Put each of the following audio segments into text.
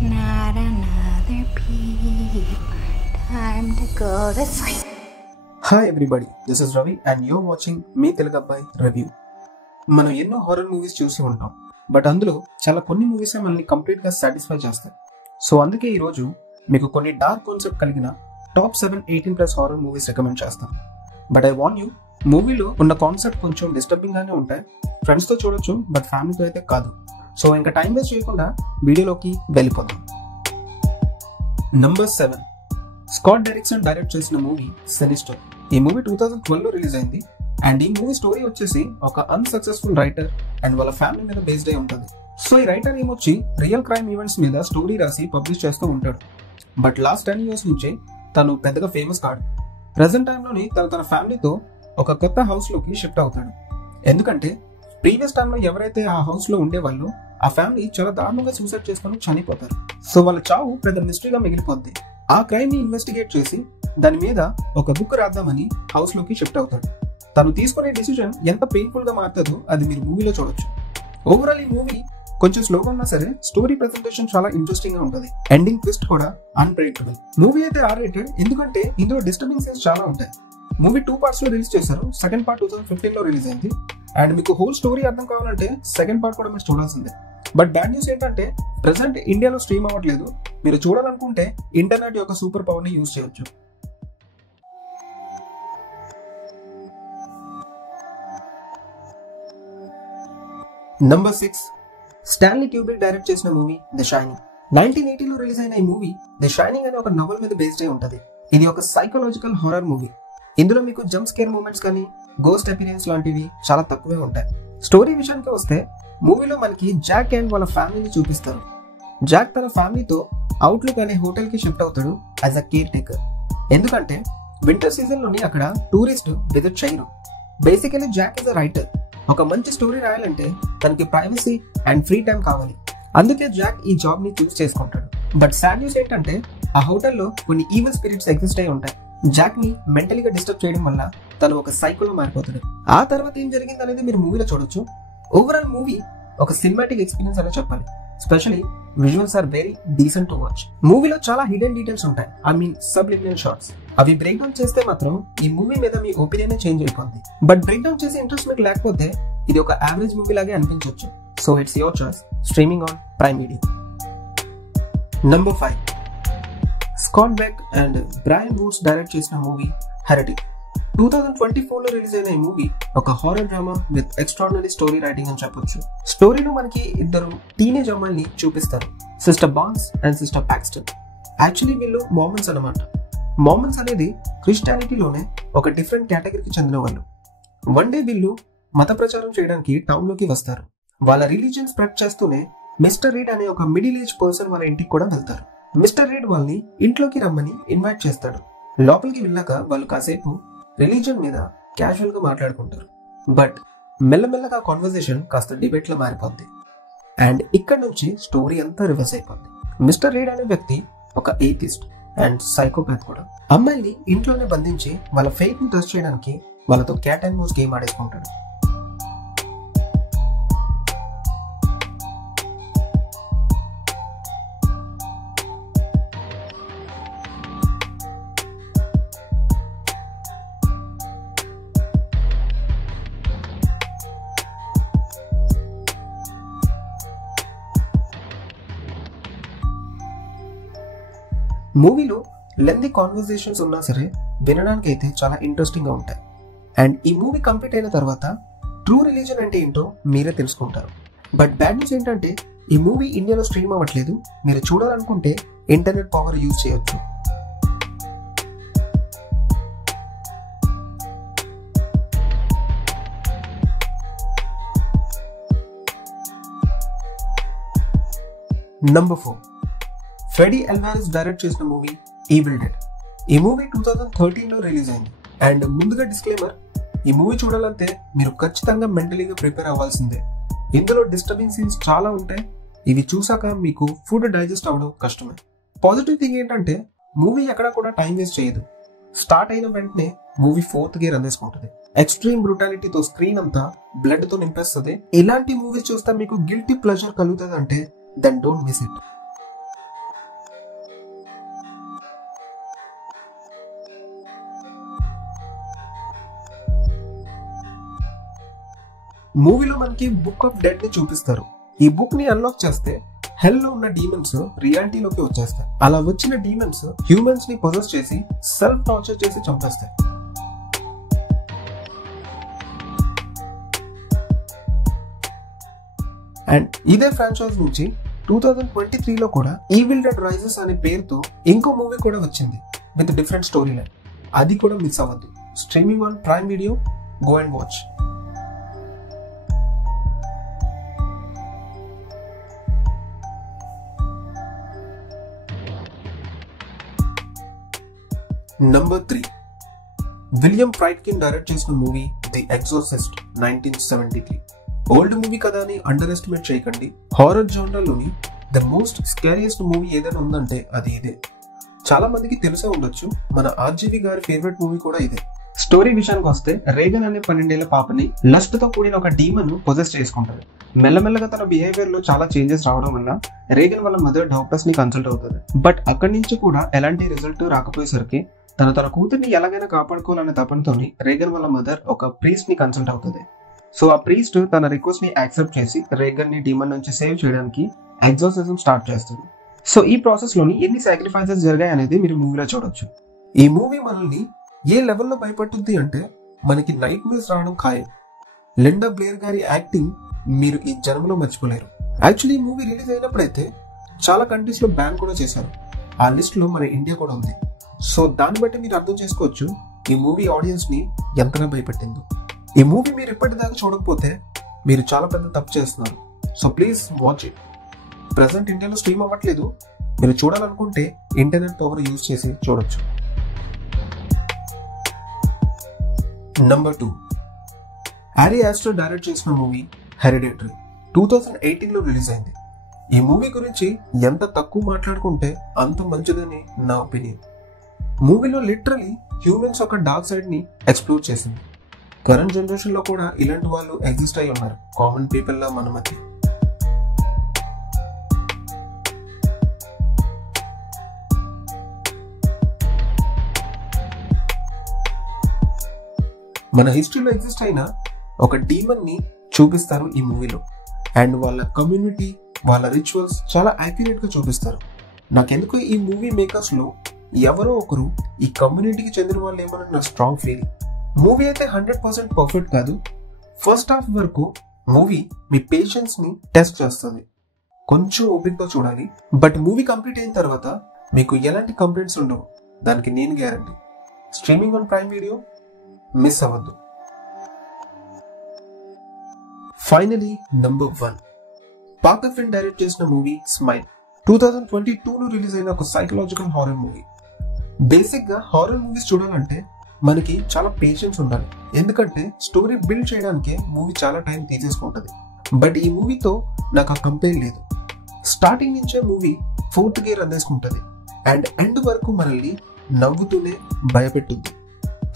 Not another peep. Time to go to sleep. Hi everybody, this is Ravi and you're watching Me Telugu Abbai Review. మనం ఎన్నో horror movies చూసి ఉంటాం, but అందులో చాలా కొన్ని movies మనల్ని కంప్లీట్ గా సాటిస్ఫై చేస్తాయి. సో అందుకే ఈ రోజు మీకు కొన్ని డార్క్ కాన్సెప్ట్ కలిగిన టాప్ 7 18+ హారర్ మూవీస్ రికమెండ్ చేస్తాను. బట్ ఐ వాంట్ యూ, మూవీలో ఉన్న కాన్సెప్ట్ కొంచెం డిస్టర్బింగ్ గానే ఉంటాయి. ఫ్రెండ్స్ తో చూడొచ్చు, బట్ ఫ్యామిలీతో అయితే కాదు. సో ఇంకా టైం వేస్ట్ చేయకుండా వీడియోలోకి వెళ్ళిపోదాం. నంబర్ 7, స్కాట్ డెరిక్సన్ డైరెక్ట్ చేసిన మూవీ సినిస్టర్. ఈ మూవీ 2012 లో రిలీజ్ అయింది. అండ్ ఈ మూవీ స్టోరీ వచ్చేసి ఒక అన్సక్సెస్ఫుల్ రైటర్ అండ్ వాళ్ళ ఫ్యామిలీ మీద బేస్డ్ అయి ఉంటుంది. సో ఈ రైటర్ ఏమొచ్చి రియల్ క్రైమ్ ఈవెంట్స్ మీద స్టోరీ రాసి పబ్లిష్ చేస్తూ ఉంటాడు. బట్ లాస్ట్ 10 years నుంచి తను పెద్దగా ఫేమస్ కాడు. ప్రెసెంట్ టైంలోని తను తన ఫ్యామిలీతో ఒక కొత్త హౌస్ లోకి షిఫ్ట్ అవుతాడు. ఎందుకంటే ప్రీవియస్ టైంలో ఎవరైతే ఆ హౌస్ లో ఉండేవాళ్ళు, ఆ ఫ్యామిలీ చాలా దారుణంగా సూసైడ్ చేసుకుని చనిపోతారు. సో వాళ్ళ చావు పెద్ద మిస్టరీగా మిగిలిపోద్ది. ఆ క్రైమ్ ని ఇన్వెస్టిగేట్ చేసి దాని మీద ఒక బుక్ రాద్దామని హౌస్ లోకి షిఫ్ట్ అవుతాడు. తను తీసుకునే డిసిజన్ ఎంత పెయిన్ఫుల్ గా మారుతుందో అది మీరు మూవీలో చూడొచ్చు. ఓవరాల్ ఈ మూవీ కొంచెం స్లోగా ఉన్నా సరే స్టోరీ ప్రెజెంటేషన్ చాలా ఇంట్రెస్టింగ్ గా ఉంటుంది. ఎండింగ్ ట్విస్ట్ కూడా అన్ప్రెడిక్టబుల్. మూవీ అయితే R-rated, ఎందుకంటే ఇందులో డిస్టర్బింగ్ సీన్స్ చాలా ఉంటాయి. మూవీ 2 parts లో రిలీజ్ చేశారు. సెకండ్ పార్ట్ 2015 లో రిలీజ్ అయింది. అండ్ మీకు హోల్ స్టోరీ అర్థం కావాలంటే సెకండ్ పార్ట్ కూడా మీరు చూడాల్సిందే. బట్ బ్యాడ్ న్యూస్ ఏంటంటే ప్రెసెంట్ ఇండియాలో స్ట్రీమ్ అవ్వట్లేదు. మీరు చూడాలనుకుంటే ఇంటర్నెట్ యొక్క సూపర్ పవర్ ని యూజ్ చేయొచ్చు. నంబర్ 6, స్టాన్లీ క్యూబ్రిక్ డైరెక్ట్ చేసిన మూవీ ది షైనింగ్. 1980 లో రిలీజ్ అయిన ఈ మూవీ ది షైనింగ్ అనే ఒక నవల్ మీద బేస్డ్ అయి ఉంటుంది. ఇది ఒక సైకలాజికల్ హారర్ మూవీ. ఇందులో మీకు జంప్ స్కేర్ మూమెంట్స్ కానీ గోస్ట్ అపీరియన్స్ లాంటివి చాలా తక్కువే ఉంటాయి. స్టోరీ విషయానికి వస్తే మూవీలో మనకి జాక్ అండ్ వాళ్ళ ఫ్యామిలీని చూపిస్తారు. జాక్ తన ఫ్యామిలీతో అవుట్లుక్ అనే హోటల్ కి షిఫ్ట్ అవుతాడు యాజ్ అ కేర్ టేకర్. ఎందుకంటే వింటర్ సీజన్ లోని అక్కడ టూరిస్ట్ విజిట్ చేయరు. Basically Jack is a writer. ఒక మంచి స్టోరీ రాయాలంటే తనకి ప్రైవసీ అండ్ ఫ్రీ టైం కావాలి. అందుకే జాక్ ఈ జాబ్ ని చూస్ చేసుకుంటాడు. బట్ సాడ్ న్యూస్ ఏంటంటే ఆ హోటల్లో కొన్ని ఈవిల్ స్పిరిట్స్ ఎగ్జిస్ట్ అయి ఉంటాయి. జాక్ ని మెంటలీగా డిస్టర్బ్ చేయడం వల్ల తను ఒక సైకోలో మారిపోతాడు. ఆ తర్వాత ఏం జరిగింది అనేది మీరు మూవీలో చూడొచ్చు. ఓవరాల్ మూవీ ఒక సినిమాటిక్ ఎక్స్పీరియన్స్ అనే చెప్పాలి. Specially visuals are very decent to watch. మూవీలో చాలా హిడెన్ డీటెయిల్స్ ఉంటాయి, ఐ మీన్ సబ్లిమినల్ షార్ట్స్. అవి బ్రేక్ డౌన్ చేస్తే మాత్రం ఈ మూవీ మీద మీ ఒపీనియన్ చేంజ్ అయిపోతుంది. బట్ బ్రేక్ డౌన్ చేసే ఇంట్రెస్ట్ మీకు లేకపోతే ఇది ఒక యావరేజ్ మూవీ లాగే అనిపించవచ్చు. So it's your choice. Streaming on prime video. Number 5, Scott Beck and Bryan Woods direct చేసిన మూవీ హెరెటిక్. 2024 లో రిలీజ్ అయిన ఈ మూవీ ఒక horror drama with extraordinary story writing అని చెప్పొచ్చు. స్టోరీలో మనకి ఇద్దరు టీనేజ్ అమ్మాయిల్ని చూపిస్తారు, సిస్టర్ బాన్స్ అండ్ సిస్టర్ పాక్స్టర్. యాక్చువల్లీ వీళ్ళు మోమన్స్ అన్నమాట. మోమన్స్ అనేది క్రిస్టియానిటీలోనే ఒక డిఫరెంట్ కేటగిరీకి చెందిన వాళ్ళు. వన్ డే వీళ్ళు మత ప్రచారం చేయడానికి టౌన్ లోకి వస్తారు. వాళ్ళ రిలీజియన్ స్ప్రెడ్ చేస్తూనే మిస్టర్ రీడ్ అనే ఒక మిడిల్ ఏజ్ పర్సన్ వాళ్ళ ఇంటికి కూడా వెళ్తారు. మిస్టర్ రీడ్ వాళ్ళని ఇంట్లోకి రమ్మని ఇన్వైట్ చేస్తాడు. లోపలికి వెళ్ళాక వాళ్ళు కాసేపు రిలీజియన్ మీద క్యాజువల్ గా మాట్లాడుకుంటారు. బట్ మెల్లమెల్లగా కాన్వర్సేషన్ కాస్త డిబేట్ లో మారిపోద్ది. అండ్ ఇక్కడ నుంచి స్టోరీ అంతా రివర్స్ అయిపోద్ది. మిస్టర్ రీడ్ అనే వ్యక్తి ఒక ఏథిస్ట్ అండ్ సైకోపాత్ కూడా. అమ్మాయిని ఇంట్లోనే బంధించి వాళ్ళ ఫెయిత్ ని టెస్ట్ చేయడానికి వాళ్ళతో క్యాట్ అండ్ మౌస్ గేమ్ ఆడేసుకుంటాడు. మూవీలో లెంతీ కాన్వర్సేషన్స్ ఉన్నా సరే వినడానికి అయితే చాలా ఇంట్రెస్టింగ్ గా ఉంటాయి. అండ్ ఈ మూవీ కంప్లీట్ అయిన తర్వాత ట్రూ రిలీజన్ అంటే ఏంటో మీరే తెలుసుకుంటారు. బట్ బ్యాడ్ న్యూస్ ఏంటంటే ఈ మూవీ ఇండియాలో స్ట్రీమ్ అవ్వట్లేదు. మీరు చూడాలనుకుంటే ఇంటర్నెట్ పవర్ యూజ్ చేయొచ్చు. నంబర్ 4, ఫ్రెడీ అల్వారెజ్ డైరెక్ట్ చేసిన మూవీ ఈవిల్ డెడ్. ఈ మూవీ 2013 లో రిలీజ్ అయింది. అండ్ ముందుగా డిస్క్లైమర్, ఈ మూవీ చూడాలంటే మీరు ఖచ్చితంగా మెంటలీగా ప్రిపేర్ అవ్వాల్సిందే. ఇందులో డిస్టర్బింగ్ సీన్స్ చాలా ఉంటాయి. ఇవి చూసాక మీకు ఫుడ్ డైజెస్ట్ అవ్వడం కష్టమే. పాజిటివ్ థింగ్ ఏంటంటే మూవీ ఎక్కడా కూడా టైం వేస్ట్ చేయదు. స్టార్ట్ అయిన వెంటనే మూవీ 4th gear అందేసుకుంటుంది. ఎక్స్ట్రీమ్ బ్రూటాలిటీతో స్క్రీన్ అంతా బ్లడ్ తో నింపేస్తుంది. ఇలాంటి మూవీస్ చూస్తే మీకు గిల్టీ ప్లెజర్ కలుగుతుంది అంటే దెన్ డోంట్ మిస్ ఇట్. మూవీలో మనకి బుక్ ఆఫ్ డెడ్ ని చూపిస్తారు. ఈ బుక్ ని అన్లాక్ చేస్తే హెల్ లో ఉన్న డీమన్స్ రియాలిటీలోకి వచ్చేస్తాయి. అలా వచ్చిన డీమన్స్ హ్యూమన్స్ ని పొజెస్ చేసి సెల్ఫ్ టార్చర్ చేసి చంపేస్తాయి. అండ్ ఇదే ఫ్రాంచైజ్ నుంచి 2023లో కూడా ఈవిల్ డెడ్ రైజెస్ అనే పేరుతో ఇంకో మూవీ కూడా వచ్చింది విత్ డిఫరెంట్ స్టోరీ లైన్. అది కూడా మిస్ అవ్వద్దు. Streaming on prime Video. Go and watch. Number 3, William Friedkin direct చేసిన movie the Exorcist 1973. Old movie కదా అని అండర్ ఎస్టిమేట్ చేయకండి. హారర్ జానర్లోని ద మోస్ట్ స్కేరియస్ట్ మూవీ ఏదైనా ఉందంటే అది ఇదే. చాలా మందికి తెలిసే ఉండొచ్చు, మన ఆర్జీవి గారి ఫేవరెట్ మూవీ కూడా ఇదే. స్టోరీ విషయానికి వస్తే రేగన్ అనే 12 ఏళ్ల పాపని లస్ట్ తో కూడిన ఒక డీమన్ పొజెస్ చేసుకుంటాడు. మెల్లమెల్లగా తన బిహేవియర్ లో చాలా చేంజెస్ రావడం వల్ల రేగన్ వాళ్ళ మదర్ డాక్టర్స్ ని కన్సల్ట్ అవుతుంది. బట్ అక్కడి నుంచి కూడా ఎలాంటి రిజల్ట్ రాకపోయేసరికి తన కూతుర్ని ఎలాగైనా కాపాడుకోవాలనే తపనతోని రేగన్ వాళ్ళ మదర్ ఒక ప్రీస్ట్ ని కన్సల్ట్ అవుతుంది. సో ఆ ప్రీస్ట్ తన రిక్వెస్ట్ ని యాక్సెప్ట్ చేసి రేగన్ ని డీమన్ నుంచి సేవ్ చేయడానికి ఎగ్జార్సిజం స్టార్ట్ చేస్తుంది. సో ఈ ప్రాసెస్ లోని ఎన్ని సాక్రిఫైసెస్ జరిగాయి అనేది మీరు మూవీలో చూడొచ్చు. ఈ మూవీ మనల్ని ఏ లెవెల్లో భయపడుతుంది అంటే మనకి నైట్ మేర్స్ రావడం ఖాయం. లిండా బ్లేర్ గారి యాక్టింగ్ మీరు ఈ జన్మలో మర్చిపోలేరు. యాక్చువల్లీ ఈ మూవీ రిలీజ్ అయినప్పుడైతే చాలా కంట్రీస్ లో బ్యాన్ కూడా చేశారు. ఆ లిస్ట్ లో మన ఇండియా కూడా ఉంది. సో దాన్ని బట్టి మీరు అర్థం చేసుకోవచ్చు ఈ మూవీ ఆడియన్స్ ని ఎంతగా భయపెట్టిందో. ఈ మూవీ మీరు ఇప్పటిదాకా చూడకపోతే మీరు చాలా పెద్ద తప్పు చేస్తున్నారు. So please watch it. Present ఇండియాలో స్ట్రీమ్ అవ్వట్లేదు. మీరు చూడాలనుకుంటే ఇంటర్నెట్ పవర్ యూజ్ చేసి చూడొచ్చు. నంబర్ 2, ఆరి ఆస్టర్ డైరెక్ట్ చేసిన మూవీ హెరిడిటరీ 2018లో రిలీజ్ అయింది. ఈ మూవీ గురించి ఎంత తక్కువ మాట్లాడుకుంటే అంత మంచిదని నా ఒపీనియన్. మూవీలో లిటరలీ హ్యూమన్స్ ఒక డార్క్ సైడ్ ని ఎక్స్ప్లోర్ చేసింది. కరెంట్ జనరేషన్ లో కూడా ఇలాంటి వాళ్ళు ఎగ్జిస్ట్ అయి ఉన్నారు కామన్ పీపుల్ లా మన మధ్య. మన హిస్టరీలో ఎగ్జిస్ట్ అయిన ఒక డీమన్ ని చూపిస్తారు ఈ మూవీలో. అండ్ వాళ్ళ కమ్యూనిటీ, వాళ్ళ రిచువల్స్ చాలా యాక్యురేట్ గా చూపిస్తారు. నాకెందుకో ఈ మూవీ మేకర్స్ లో ఎవరో ఒకరు ఈ కమ్యూనిటీకి చెందిన వాళ్ళు ఏమన్నా నా స్ట్రాంగ్ ఫీలింగ్. మూవీ అయితే 100% పర్ఫెక్ట్ కాదు. ఫస్ట్ హాఫ్ వరకు మూవీ మీ పేషెన్స్ ని టెస్ట్ చేస్తుంది. కొంచెం ఓపికతో చూడాలి. బట్ మూవీ కంప్లీట్ అయిన తర్వాత మీకు ఎలాంటి కంప్లైంట్స్ ఉండవు, దానికి నేను guarantee. Streaming on prime Video. Miss అవ్వద్దు. Finally number 1, Parker Finn direct చేసిన మూవీ స్మైల్ 2022లో రిలీజ్ అయిన ఒక సైకలాజికల్ హారర్ మూవీ. బేసిక్ గా హారర్ మూవీస్ చూడాలంటే మనకి చాలా పేషెన్స్ ఉండాలి. ఎందుకంటే స్టోరీ బిల్డ్ చేయడానికే మూవీ చాలా టైం తీసేసుకుంటది. బట్ ఈ మూవీతో నాకు ఆ కంపేర్ లేదు. స్టార్టింగ్ నుంచే మూవీ 4th గేర్ అందేసుకుంటది అండ్ ఎండ్ వరకు మనల్ని నవ్వుతూనే భయపెట్టుద్ది.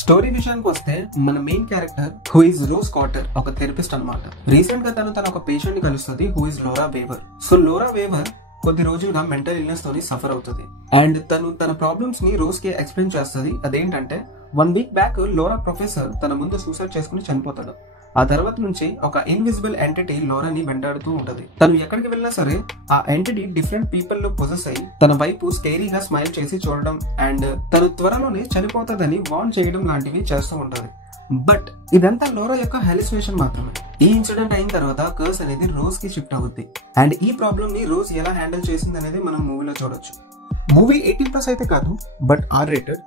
స్టోరీ విషయానికి వస్తే మన main character who is rose Carter ఒక థెరపిస్ట్ అన్నమాట. రీసెంట్ గా తన ఒక పేషెంట్ ని కలుస్తుంది who is LoRa waiver. So LoRa waiver కొద్ది రోజులుగా మెంటల్ ఇల్నెస్ తోని సఫర్ అవుతుంది అండ్ తను తన ప్రాబ్లమ్స్ ని రోజ్ కి ఎక్స్ప్లెయిన్ చేస్తుంది. అదేంటంటే 1 వీక్ బ్యాక్ లోరా ప్రొఫెసర్ తన ముందు సూసైడ్ చేసుకుని చనిపోతాడు. ఆ తర్వాత నుంచి ఒక ఇన్విజిబుల్ ఎంటిటీ లోరాని వెంటాడుతూ ఉంటది. తను ఎక్కడికి వెళ్ళినా సరే ఆ ఎంటిటీ డిఫరెంట్ పీపుల్ లో పొజెస్ అయ్యి తన వైపు స్కేరీగా స్మైల్ చేసి చూడడం అండ్ తను త్వరలోనే చనిపోతుందని వార్న్ చేయడం లాంటివి చేస్తూ ఉంటది. బట్ ఇదంతా లోరా యొక్క హాలుసినేషన్ మాత్రమే. ఈ ఇన్సిడెంట్ అయిన తర్వాత కర్స్ అనేది రోజ్ కి షిఫ్ట్ అవుద్ది అండ్ ఈ ప్రాబ్లమ్ ని రోజ్ ఎలా హ్యాండిల్ చేసింది అనేది మనం మూవీలో చూడొచ్చు. మూవీ 18+ అయితే కాదు, బట్ R-rated.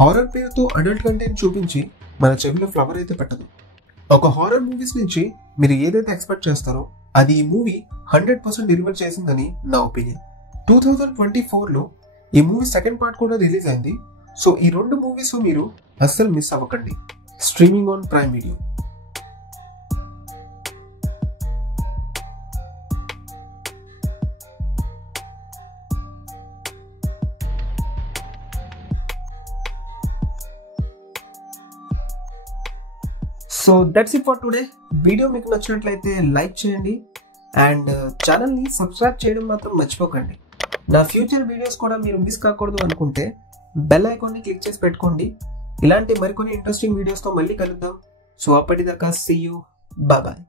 హారర్ పేరుతో అడల్ట్ కంటెంట్ చూపించి మన చెవిలో ఫ్లవర్ అయితే పెట్టదు. ఒక హారర్ మూవీస్ నుంచి మీరు ఏదైతే ఎక్స్పెక్ట్ చేస్తారో అది ఈ మూవీ 100% డెలివర్ చేసిందని నా ఒపీనియన్. 2024లో ఈ మూవీ సెకండ్ పార్ట్ కూడా రిలీజ్ అయింది. సో ఈ 2 మూవీస్ మీరు అస్సలు మిస్ అవ్వకండి. Streaming on prime video. So that's it for today. Video మీకు నచ్చినట్లయితే లైక్ చేయండి అండ్ ఛానల్ని సబ్స్క్రైబ్ చేయడం మాత్రం మర్చిపోకండి. నా ఫ్యూచర్ వీడియోస్ కూడా మీరు మిస్ కాకూడదు అనుకుంటే బెల్ ఐకాన్ని క్లిక్ చేసి పెట్టుకోండి. ఇలాంటి మరికొన్ని ఇంట్రెస్టింగ్ వీడియోస్తో మళ్ళీ కలుద్దాం. సో అప్పటిదాకా సీ యూ. బాయ్.